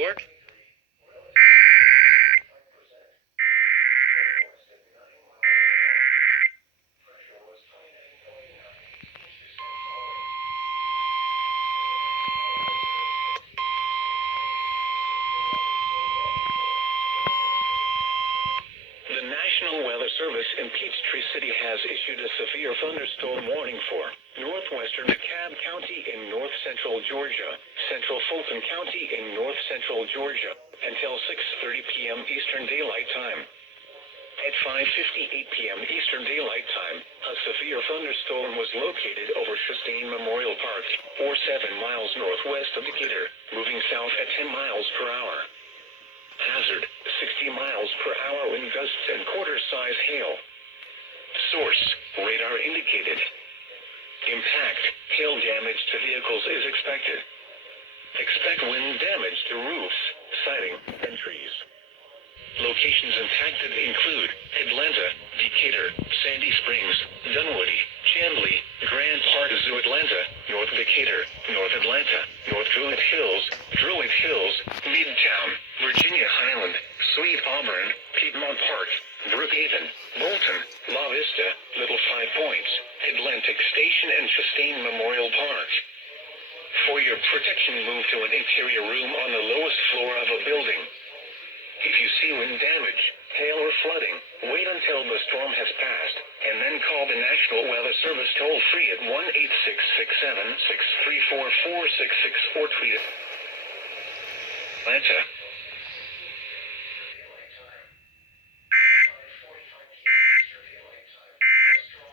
York? The National Weather Service in Peachtree City has issued a severe thunderstorm warning for northwestern DeKalb County in north-central Georgia, central Fulton County in north-central Georgia, until 6:30 p.m. Eastern Daylight Time. At 5:58 p.m. Eastern Daylight Time, a severe thunderstorm was located over Chastain Memorial Park, or 7 miles northwest of Decatur, moving south at 10 miles per hour. Hazard, 60 miles per hour wind gusts and quarter-size hail. Source, radar indicated. Impact, hail damage to vehicles is expected. Expect wind damage to roofs, siding, and trees. Locations impacted include Atlanta, Decatur, Sandy Springs, Dunwoody, Chamblee, Grand Park Zoo Atlanta, North Decatur, North Atlanta, North Druid Hills, Midtown, Virginia Highland, Sweet Auburn, Piedmont Park, Brookhaven, Bolton, La Vista, Little Five Points, Atlantic Station and Chastain Memorial Park. For your protection, move to an interior room on the lowest floor of a building. If you see wind damage, hail or flooding, wait until the storm has passed, and then call the National Weather Service toll-free at 1-866-7-634-4664 or tweet Atlanta.